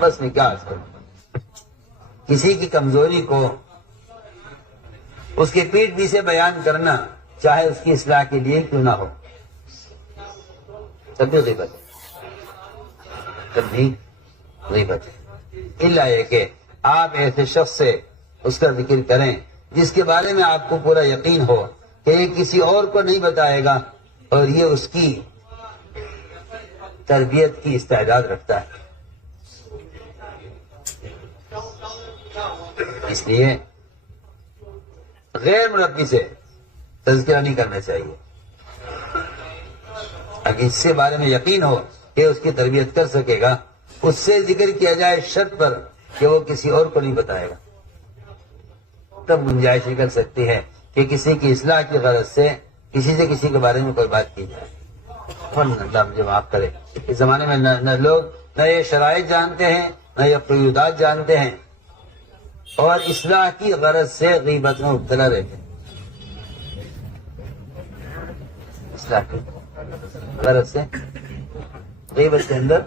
بس میں کیا عرض کروں، کسی کی کمزوری کو اس کے پیٹھ پیچھے بیان کرنا، چاہے اس کی اصلاح کے لیے کیوں نہ ہو، تب بھی غیبت ہے، تب بھی غیبت ہے۔ الا یہ کہ آپ ایسے شخص سے اس کا ذکر کریں جس کے بارے میں آپ کو پورا یقین ہو کہ یہ کسی اور کو نہیں بتائے گا اور یہ اس کی تربیت کی استعداد رکھتا ہے۔ اس لیے غیر مربی سے تذکرہ نہیں کرنا چاہیے، اگر اس کے بارے میں یقین ہو کہ اس کی تربیت کر سکے گا، اس سے ذکر کیا جائے شرط پر کہ وہ کسی اور کو نہیں بتائے گا، تب گنجائش کر سکتی ہے کہ کسی کی اصلاح کی غرض سے کسی سے کسی کے بارے میں کوئی بات کی جائے۔ اللہ مجھے معاف کرے، اس زمانے میں نہ لوگ نہ یہ شرائط جانتے ہیں نہ یہ قیودات جانتے ہیں، اور اصلاح کی غرض سے غیبت میں مبتلا رہتے ہیں، اصلاح کی غرض سے غیبت کے اندر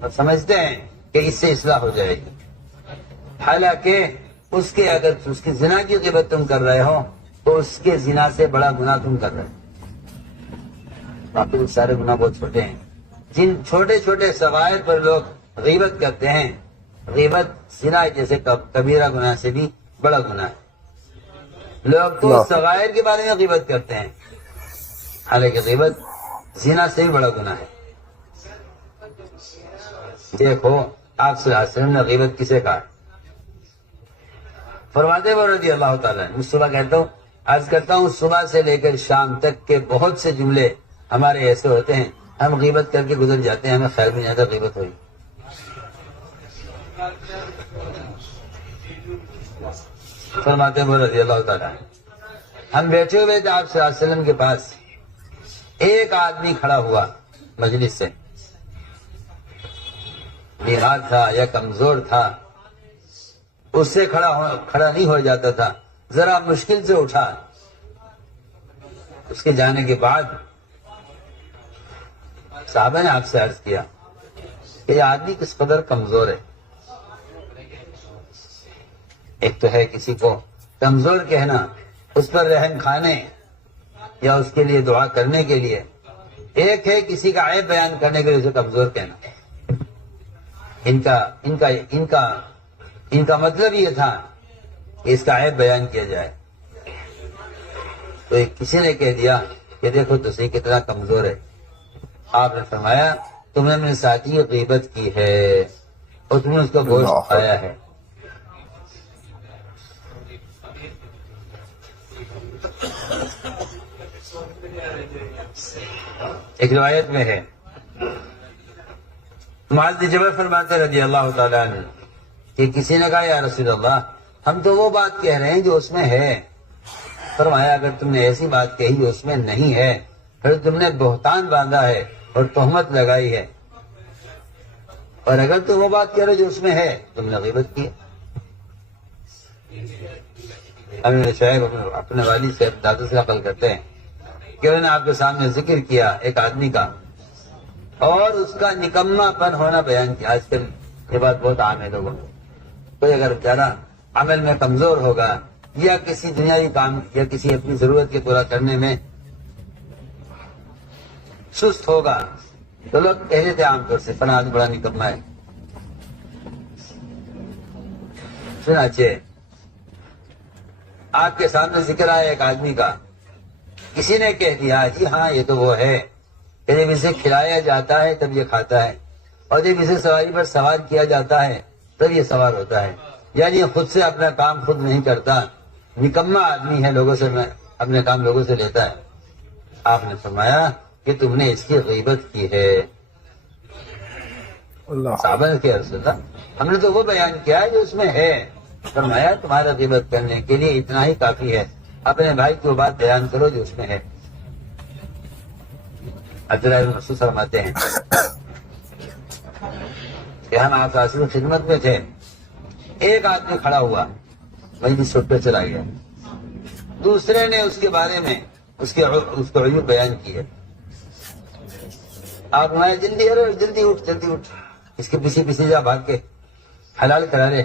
اور سمجھتے ہیں کہ اس سے اصلاح ہو جائے گی، حالانکہ اس کے اگر اس کی زنا کی غیبت تم کر رہے ہو تو اس کے زنا سے بڑا گناہ تم کر رہے ہو۔ باقی سارے گناہ بہت چھوٹے ہیں، جن چھوٹے چھوٹے صغائر پر لوگ غیبت کرتے ہیں، غیبت زنا جیسے کبیرہ گناہ سے بھی بڑا گناہ ہے۔ لوگ تو صغائر کے بارے میں غیبت کرتے ہیں، حالانکہ غیبت زنا سے بھی بڑا گناہ ہے۔ دیکھو آپ صلی اللہ علیہ وسلم نے غیبت کسے کہا؟ فرماتے ہیں رضی اللہ تعالیٰ، میں صبح کہتا ہوں، عرض کرتا ہوں، صبح سے لے کر شام تک کے بہت سے جملے ہمارے ایسے ہوتے ہیں، ہم غیبت کر کے گزر جاتے ہیں، ہمیں خیال میں نہیں آتا غیبت ہوئی۔ فرماتے ہیں رضی اللہ تعالیٰ، ہم بیٹھے ہوئے تھے آپ صلی اللہ علیہ وسلم کے پاس، ایک آدمی کھڑا ہوا مجلس سے، بیمار تھا یا کمزور تھا، اس سے کھڑا نہیں ہو جاتا تھا، ذرا مشکل سے اٹھا۔ اس کے جانے کے بعد صحابہ نے آپ سے عرض کیا کہ یہ آدمی کس قدر کمزور ہے۔ ایک تو ہے کسی کو کمزور کہنا، اس پر رحم کھانے یا اس کے لیے دعا کرنے کے لیے، ایک ہے کسی کا عیب بیان کرنے کے لیے اسے کمزور کہنا۔ ان کا مطلب یہ تھا کہ اس کا عیب بیان کیا جائے، تو کسی نے کہہ دیا کہ دیکھو تسی کتنا کمزور ہے۔ آپ نے فرمایا تم نے میرے ساتھی غیبت کی ہے اور تم نے اس کا گوشت کھایا ہے۔ ایک روایت میں ہے، معاذ بن جبل فرماتے رضی اللہ تعالیٰ عنہ کہ کسی نے کہا یا رسول اللہ، ہم تو وہ بات کہہ رہے ہیں جو اس میں ہے۔ فرمایا اگر تم نے ایسی بات کہی جو اس میں نہیں ہے، پھر تم نے بہتان باندھا ہے اور تہمت لگائی ہے، اور اگر تم وہ بات کہہ رہے جو اس میں ہے، تم نے غیبت کی ہے۔ امیر شعیب اپنے والد سے دادا سے نقل کرتے ہیں کہ انہوں نے آپ کے سامنے ذکر کیا ایک آدمی کا، اور اس کا نکما پن ہونا بیان کیا۔ آج کل یہ بات بہت عام ہے لوگوں میں، کوئی اگر بیچارہ عمل میں کمزور ہوگا یا کسی دنیاوی کام یا کسی اپنی ضرورت کے پورا کرنے میں سست ہوگا تو لوگ کہہ دیتے عام طور سے فلاں آدمی بڑا نکما ہے۔ چنانچہ آپ کے سامنے ذکر آیا ایک آدمی کا، کسی نے کہہ دیا جی ہاں یہ تو وہ ہے کہ جب اسے کھلایا جاتا ہے تب یہ کھاتا ہے، اور جب اسے سواری پر سوار کیا جاتا ہے تب یہ سوار ہوتا ہے، یعنی خود سے اپنا کام خود نہیں کرتا، نکما آدمی ہے، لوگوں سے اپنے کام لوگوں سے لیتا ہے۔ آپ نے فرمایا کہ تم نے اس کی غیبت کی ہے۔ صحابہ نے کہا رسول اللہ ہم نے تو وہ بیان کیا ہے جو اس میں ہے۔ فرمایا تمہارا غیبت کرنے کے لیے اتنا ہی کافی ہے، اپنے بھائی کی وہ بات بیان کرو جو اس میں ہے۔ عبداللہ بن مسعود فرماتے ہیں کہ ہم آپ کی خدمت میں تھے، ایک آدمی کھڑا ہوا مجلس چھوٹ پہ چلا گیا، دوسرے نے اس کے بارے میں اس کو عیوب بیان کیے۔ آپ نے جلدی اٹھ۔ اس کے پیچھے پیچھے جا بھاگ کے حلال کرا لے.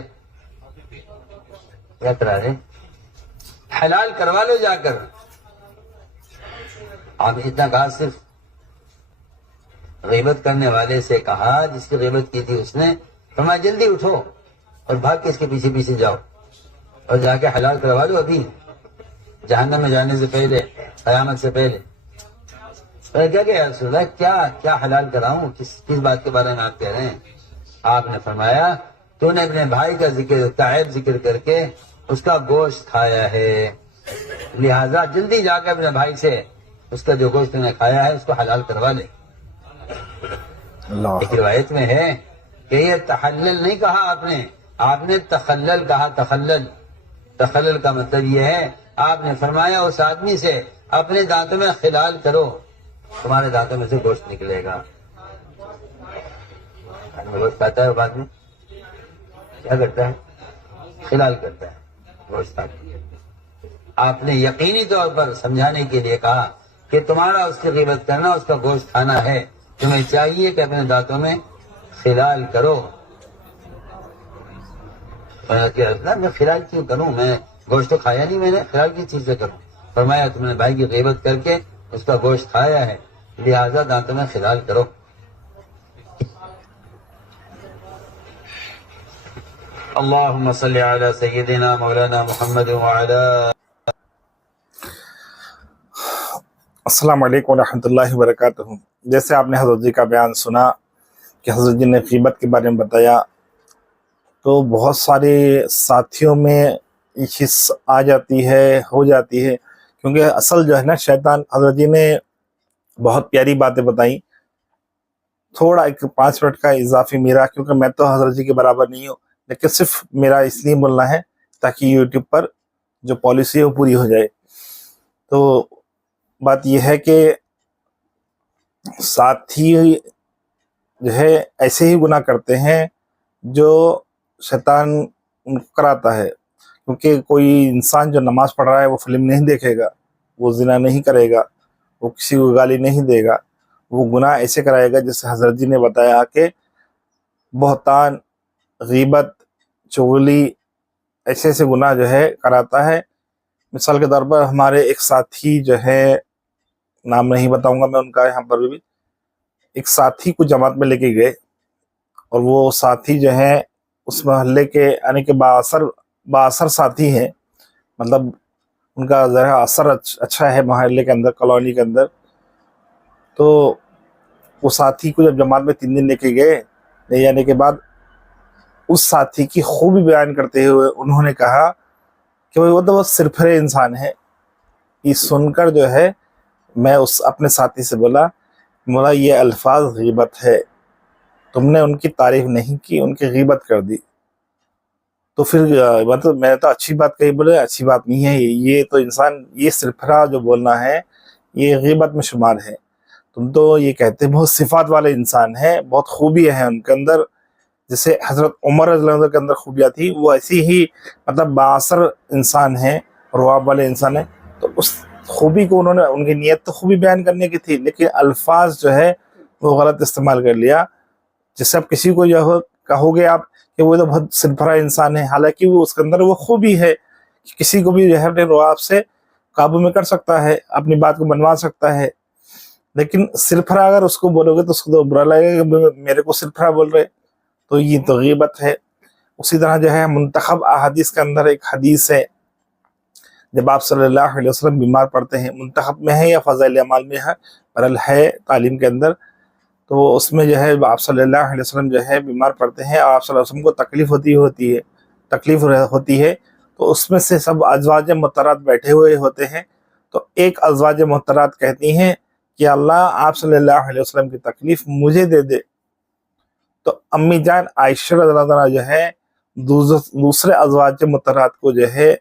کیا کرا لے؟ حلال کروا لو جا کر. آپ اتنا کہا صرف غیبت کرنے والے سے کہا جس کی غیبت کی تھی اس نے، فرمایا جلدی اٹھو اور بھاگ کے اس کے پیچھے پیچھے جاؤ اور جا کے حلال کروا لو ابھی جہنم میں جانے سے پہلے، قیامت سے پہلے. کیا کہ رسول اللہ کیا حلال کراؤں، کس بات کے بارے میں آپ کہہ رہے ہیں؟ آپ نے فرمایا تو نے اپنے بھائی کا عیب ذکر کر کے اس کا گوشت کھایا ہے، لہذا جلدی جا کے اپنے بھائی سے اس کا جو گوشت نے کھایا ہے اس کو حلال کروا لے. اللہ ایک روایت میں ہے کہ یہ تحلل نہیں کہا آپ نے تخلل کہا. تخلل کا مطلب یہ ہے آپ نے فرمایا اس آدمی سے اپنے دانتوں میں خلال کرو، تمہارے دانتوں میں سے گوشت نکلے گا. گوشت کھاتا ہے وہ بعد میں کیا کرتا ہے؟ خلال کرتا ہے گوشت کھاتا ہے. آپ نے یقینی طور پر سمجھانے کے لیے کہا کہ تمہارا اس کی غیبت کرنا، اس کا گوشت کھانا ہے، تمہیں چاہیے کہ اپنے دانتوں میں خلال کرو. میں خلال کیوں کروں، میں گوشت تو کھایا نہیں، میں نے خلال کی چیز سے کروں. فرمایا تم نے بھائی کی غیبت کر کے اس کا گوشت کھایا ہے، لہذا دانتوں میں خلال کرو. اللہم صلی علی سیدنا مولانا محمد وعلی. السلام علیکم ورحمۃ اللہ وبرکاتہ. جیسے آپ نے حضرت جی کا بیان سنا کہ حضرت جی نے غیبت کے بارے میں بتایا، تو بہت سارے ساتھیوں میں یہ چیز آ جاتی ہے، ہو جاتی ہے، کیونکہ اصل جو ہے نا شیطان. حضرت جی نے بہت پیاری باتیں بتائیں. تھوڑا ایک 5 منٹ کا اضافی میرا، کیونکہ میں تو حضرت جی کے برابر نہیں ہوں، لیکن صرف میرا اس لیے بولنا ہے تاکہ یوٹیوب پر جو پالیسی ہے وہ پوری ہو جائے. تو بات یہ ہے کہ ساتھی جو ہے ایسے ہی گناہ کرتے ہیں جو شیطان ان کو کراتا ہے. کیونکہ کوئی انسان جو نماز پڑھ رہا ہے وہ فلم نہیں دیکھے گا، وہ زنا نہیں کرے گا، وہ کسی کو گالی نہیں دے گا، وہ گناہ ایسے کرائے گا جیسے حضرت جی نے بتایا کہ بہتان، غیبت، چغلی، ایسے ایسے گناہ جو ہے کراتا ہے. مثال کے طور پر ہمارے ایک ساتھی جو ہے، نام نہیں بتاؤں گا میں ان کا یہاں پر بھی، ایک ساتھی کو جماعت میں لے کے گئے، اور وہ ساتھی جو ہے اس محلے کے یعنی کہ بااثر ساتھی ہیں، مطلب ان کا ذرا اثر اچھا ہے محلے کے اندر، کالونی کے اندر. تو وہ ساتھی کو جب جماعت میں 3 دن لے کے گئے، لے جانے کے بعد اس ساتھی کی خوبی بیان کرتے ہوئے انہوں نے کہا کہ وہ تو بہت سرفرے انسان ہے. یہ سن کر جو ہے میں اس اپنے ساتھی سے بولا یہ الفاظ غیبت ہے، تم نے ان کی تعریف نہیں کی، ان کی غیبت کر دی. تو پھر مطلب میں تو اچھی بات کہی، بولے اچھی بات نہیں ہے، یہ تو انسان یہ سرفرا جو بولنا ہے یہ غیبت میں شمار ہے. تم تو یہ کہتے بہت صفات والے انسان ہیں، بہت خوبیاں ہیں ان کے اندر، جیسے حضرت عمر رضی اللہ عنہ کے اندر خوبیاں تھی، وہ ایسی ہی مطلب بااثر انسان ہیں، رواب والے انسان ہیں. تو اس خوبی کو انہوں نے، ان کی نیت تو خوبی بیان کرنے کی تھی، لیکن الفاظ جو ہے وہ غلط استعمال کر لیا. جیسے اب کسی کو جو کہو گے آپ کہ وہ تو بہت سرفرا انسان ہے، حالانکہ وہ اس کے اندر وہ خوبی ہے کہ کسی کو بھی جو ہے اپنے رواب سے قابو میں کر سکتا ہے، اپنی بات کو منوا سکتا ہے. لیکن سرفرا اگر اس کو بولو گے تو اس کو تو برا لگے گا کہ میرے کو سرفرا بول رہے، تو یہ تو غیبت ہے. اسی طرح جو ہے منتخب احادیث کے اندر ایک حدیث ہے، جب آپ صلی اللہ علیہ وسلم بیمار پڑتے ہیں، منتخب میں ہے یا فضائل اعمال میں ہے، برحال ہے تعلیم کے اندر، تو اس میں جو ہے آپ صلی اللہ علیہ وسلم جو ہے بیمار پڑتے ہیں اور آپ صلی اللہ علیہ وسلم کو تکلیف ہوتی ہے. تو اس میں سے سب ازواج محترات بیٹھے ہوئے ہوتے ہیں. تو ایک ازواج محترات کہتی ہیں کہ اللہ آپ صلی اللہ علیہ وسلم کی تکلیف مجھے دے دے. تو امی جان عائشہ رضی اللہ عنہا جو ہے دوسرے ازواج محترات کو جو ہے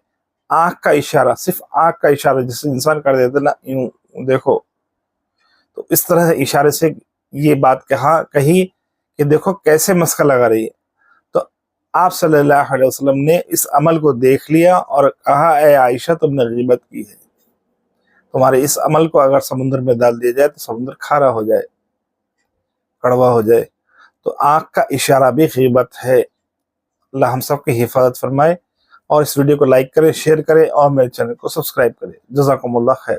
آنکھ کا اشارہ، صرف آنکھ کا اشارہ جسے انسان کر دیتے نا، یوں دیکھو، تو اس طرح سے اشارے سے یہ بات کہی کہ دیکھو کیسے مسخ لگا رہی ہے. تو آپ صلی اللہ علیہ وسلم نے اس عمل کو دیکھ لیا اور کہا اے عائشہ تم نے غیبت کی ہے، تمہارے اس عمل کو اگر سمندر میں ڈال دیا جائے تو سمندر کھارا ہو جائے، کڑوا ہو جائے. تو آنکھ کا اشارہ بھی غیبت ہے۔ اللہ ہم سب کی حفاظت فرمائے، اور اس ویڈیو کو لائک کریں، شیئر کریں اور میرے چینل کو سبسکرائب کریں۔ جزاکم اللہ خیر۔